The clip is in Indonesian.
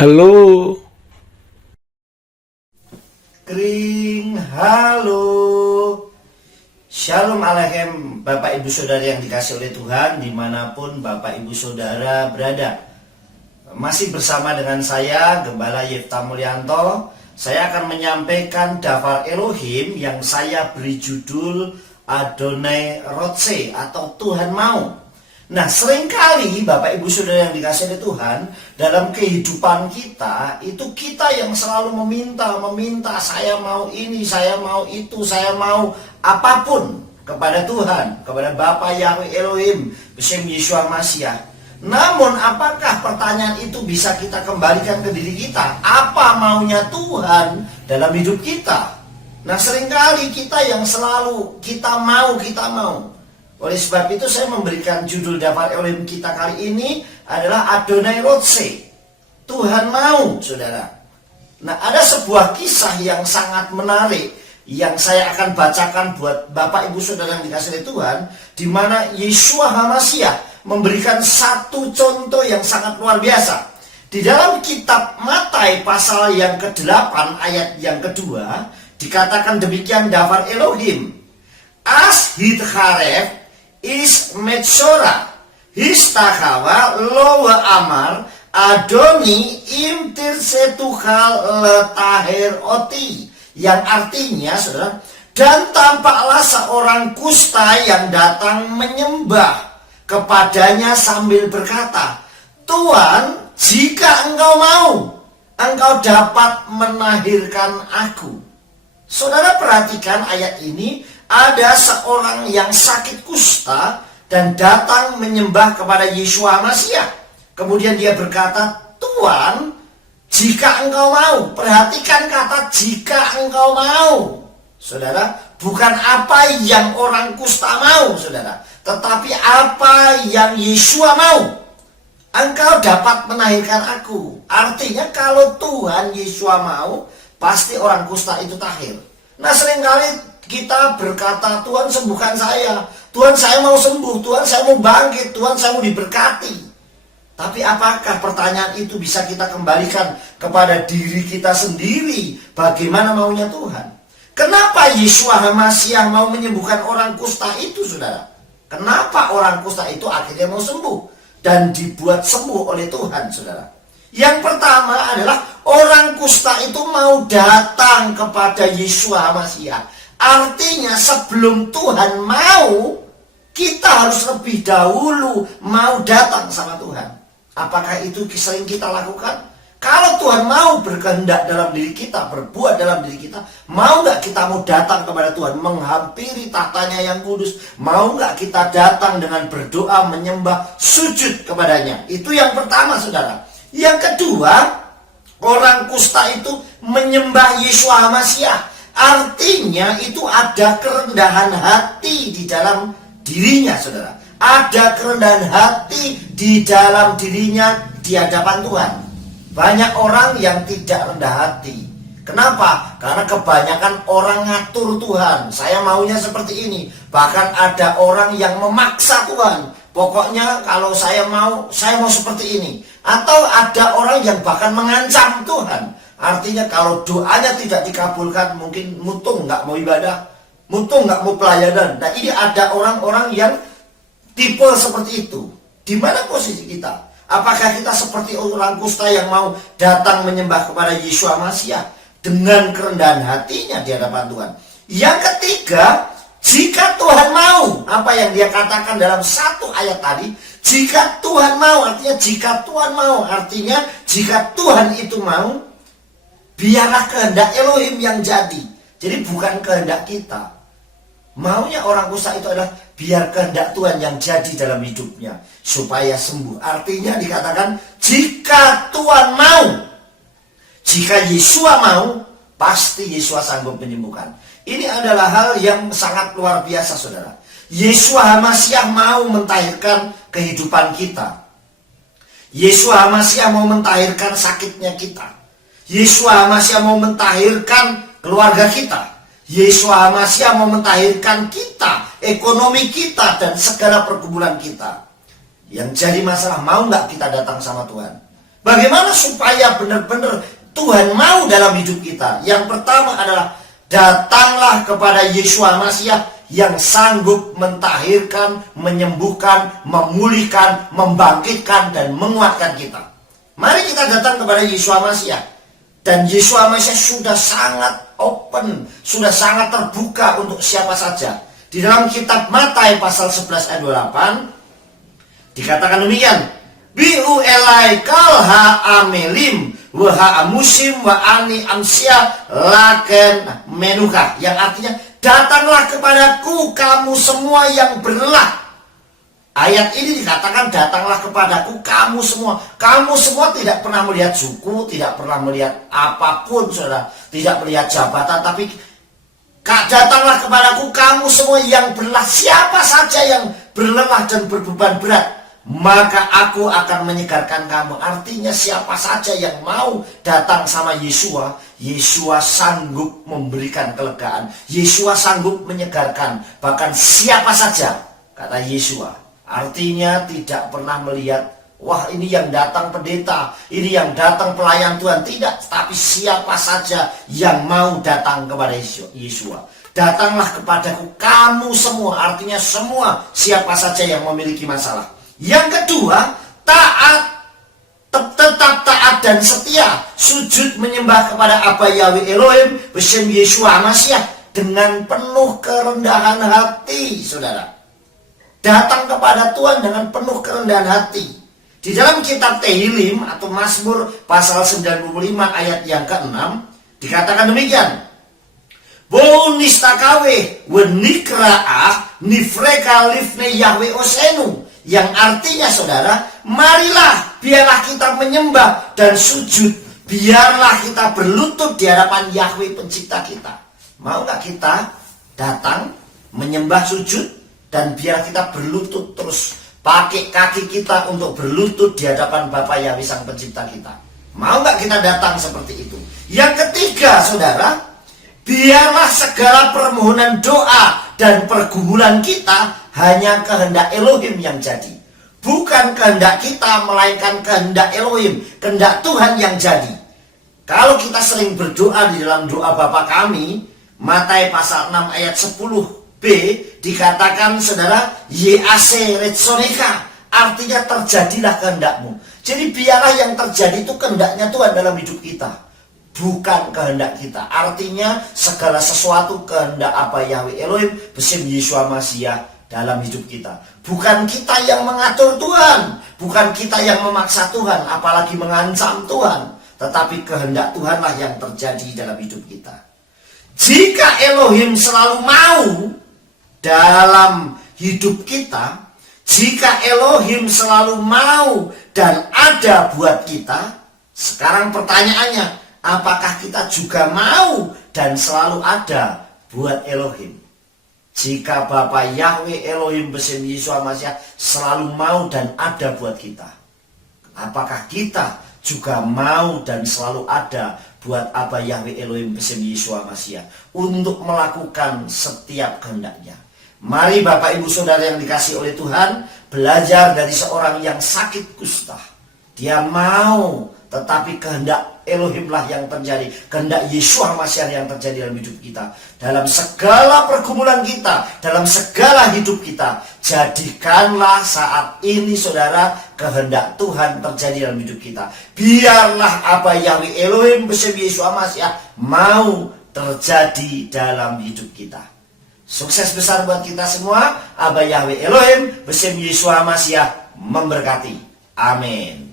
Halo, Kring, halo. Shalom Aleichem Bapak Ibu Saudara yang dikasih oleh Tuhan dimanapun Bapak Ibu Saudara berada. Masih bersama dengan saya Gembala Yefta Mulyanto. Saya akan menyampaikan Dafar Elohim yang saya beri judul Adonai Rotse atau Tuhan Mau. Nah, seringkali Bapak Ibu Saudara yang dikasih oleh Tuhan, dalam kehidupan kita, itu kita yang selalu meminta, saya mau ini, saya mau itu, saya mau apapun kepada Tuhan, kepada Bapa Yahweh Elohim, Besem Yeshua Mashiach. Namun, apakah pertanyaan itu bisa kita kembalikan ke diri kita? Apa maunya Tuhan dalam hidup kita? Nah, seringkali kita yang selalu kita mau. Oleh sebab itu saya memberikan judul Dafar Elohim kita kali ini adalah Adonai Rotse, Tuhan Mau, saudara. Nah, ada sebuah kisah yang sangat menarik yang saya akan bacakan buat Bapak Ibu Saudara yang dikasih oleh Tuhan, di mana Yeshua HaMashiach memberikan satu contoh yang sangat luar biasa. Di dalam kitab Matai pasal yang ke-8 ayat yang kedua dikatakan demikian Dafar Elohim. As hitcharef is Metzora, Histakawa Lowa Amar, Adoni Imtir Setuhal Letaher Oti. Yang artinya, saudara, dan tampaklah seorang kusta yang datang menyembah kepadanya sambil berkata, Tuhan, jika engkau mau, engkau dapat menahirkan aku. Saudara perhatikan ayat ini. Ada seorang yang sakit kusta dan datang menyembah kepada Yeshua HaMashiach. Kemudian dia berkata, Tuhan, jika engkau mau. Perhatikan kata jika engkau mau. Saudara, bukan apa yang orang kusta mau, saudara. Tetapi apa yang Yeshua mau. Engkau dapat menahirkan aku. Artinya kalau Tuhan Yeshua mau, pasti orang kusta itu tahir. Nah, seringkali kita berkata, Tuhan sembuhkan saya, Tuhan saya mau sembuh, Tuhan saya mau bangkit, Tuhan saya mau diberkati. Tapi apakah pertanyaan itu bisa kita kembalikan kepada diri kita sendiri? Bagaimana maunya Tuhan? Kenapa Yeshua HaMashiach mau menyembuhkan orang kusta itu, saudara? Kenapa orang kusta itu akhirnya mau sembuh dan dibuat sembuh oleh Tuhan, saudara? Yang pertama adalah orang kusta itu mau datang kepada Yeshua HaMashiach. Artinya sebelum Tuhan mau, kita harus lebih dahulu mau datang sama Tuhan. Apakah itu sering kita lakukan? Kalau Tuhan mau berkehendak dalam diri kita, berbuat dalam diri kita, mau nggak kita mau datang kepada Tuhan, menghampiri tahtanya yang kudus? Mau nggak kita datang dengan berdoa, menyembah, sujud kepadanya? Itu yang pertama, saudara. Yang kedua, orang kusta itu menyembah Yeshua HaMashiach. Artinya itu ada kerendahan hati di dalam dirinya, saudara. Ada kerendahan hati di dalam dirinya di hadapan Tuhan. Banyak orang yang tidak rendah hati. Kenapa? Karena kebanyakan orang ngatur Tuhan. Saya maunya seperti ini. Bahkan ada orang yang memaksa Tuhan. Pokoknya kalau saya mau seperti ini. Atau ada orang yang bahkan mengancam Tuhan. Artinya kalau doanya tidak dikabulkan, mungkin mutung nggak mau ibadah, mutung nggak mau pelayanan. Nah, ini ada orang-orang yang tipe seperti itu. Di mana posisi kita? Apakah kita seperti orang kusta yang mau datang menyembah kepada Yeshua HaMashiach dengan kerendahan hatinya di hadapan Tuhan? Yang ketiga, jika Tuhan mau, apa yang dia katakan dalam satu ayat tadi, jika Tuhan mau, artinya jika Tuhan mau, artinya jika Tuhan itu mau, biarlah kehendak Elohim yang jadi. Jadi bukan kehendak kita. Maunya orang kusta itu adalah biar kehendak Tuhan yang jadi dalam hidupnya supaya sembuh. Artinya dikatakan jika Tuhan mau, jika Yeshua mau, pasti Yeshua sanggup menyembuhkan. Ini adalah hal yang sangat luar biasa, saudara. Yeshua HaMashiach mau mentahirkan kehidupan kita. Yeshua HaMashiach mau mentahirkan sakitnya kita. Yeshua HaMashiach mau mentahirkan keluarga kita. Yeshua HaMashiach mau mentahirkan kita, ekonomi kita, dan segala pergumulan kita. Yang jadi masalah, mau nggak kita datang sama Tuhan? Bagaimana supaya benar-benar Tuhan mau dalam hidup kita? Yang pertama adalah datanglah kepada Yesus Masih yang sanggup mentahirkan, menyembuhkan, memulihkan, membangkitkan, dan menguatkan kita. Mari kita datang kepada Yesus Masih. Dan Yesus Masih sudah sangat open, sudah sangat terbuka untuk siapa saja. Di dalam kitab Matius pasal 11 ayat 28 dikatakan demikian, Biu elai kalha amelim waha amusim wa ani amsia laken menuka, yang artinya datanglah kepadaku kamu semua yang berlelah. Ayat ini dikatakan datanglah kepadaku kamu semua. Kamu semua tidak pernah melihat suku, tidak pernah melihat apapun, saudara, tidak melihat jabatan, tapi datanglah kepadaku kamu semua yang berlelah. Siapa saja yang berlelah dan berbeban berat, maka aku akan menyegarkan kamu. Artinya siapa saja yang mau datang sama Yesua, Yesua sanggup memberikan kelegaan, Yesua sanggup menyegarkan. Bahkan siapa saja, kata Yesua. Artinya tidak pernah melihat, wah ini yang datang pendeta, ini yang datang pelayan Tuhan. Tidak, tapi siapa saja yang mau datang kepada Yesua. Datanglah kepadaku kamu semua, artinya semua, siapa saja yang memiliki masalah. Yang kedua, taat, tetap taat dan setia, sujud menyembah kepada Aba Yahweh Elohim bersem Yesus Masih dengan penuh kerendahan hati, saudara. Datang kepada Tuhan dengan penuh kerendahan hati. Di dalam kitab Tehillim atau Mazmur pasal 95 ayat yang ke-6 dikatakan demikian, Bo nistakawe wenikra'ah nifreka lifne Yahweh osenu, yang artinya saudara, marilah biarlah kita menyembah dan sujud, biarlah kita berlutut di hadapan Yahweh pencipta kita. Mau gak kita datang menyembah sujud dan biar kita berlutut terus, pakai kaki kita untuk berlutut di hadapan Bapa Yahweh sang pencipta kita? Mau gak kita datang seperti itu? Yang ketiga saudara, biarlah segala permohonan doa dan pergumulan kita hanya kehendak Elohim yang jadi. Bukan kehendak kita, melainkan kehendak Elohim, kehendak Tuhan yang jadi. Kalau kita sering berdoa di dalam doa Bapa kami, Matius pasal 6 ayat 10b dikatakan saudara, Yease retsoneka, artinya terjadilah kehendakmu. Jadi biarlah yang terjadi itu kehendaknya Tuhan dalam hidup kita, bukan kehendak kita. Artinya segala sesuatu kehendak Aba Yahweh Elohim bersem Yesus Masih dalam hidup kita. Bukan kita yang mengatur Tuhan, bukan kita yang memaksa Tuhan, apalagi mengancam Tuhan, tetapi kehendak Tuhanlah yang terjadi dalam hidup kita. Jika Elohim selalu mau dalam hidup kita, jika Elohim selalu mau dan ada buat kita, sekarang pertanyaannya, apakah kita juga mau dan selalu ada buat Elohim? Jika Bapa Yahweh Elohim bersem Yesus Masih selalu mau dan ada buat kita, apakah kita juga mau dan selalu ada buat Aba Yahweh Elohim bersem Yesus Masih untuk melakukan setiap kehendaknya? Mari Bapak Ibu Saudara yang dikasih oleh Tuhan, belajar dari seorang yang sakit kusta. Dia mau, tetapi kehendak Elohimlah yang terjadi, kehendak Yesus Masih yang terjadi dalam hidup kita. Dalam segala pergumulan kita, dalam segala hidup kita, jadikanlah saat ini saudara kehendak Tuhan terjadi dalam hidup kita. Biarlah Aba Yahweh Elohim bersem Yesus Masih mau terjadi dalam hidup kita. Sukses besar buat kita semua. Aba Yahweh Elohim bersem Yesus Masih memberkati. Amin.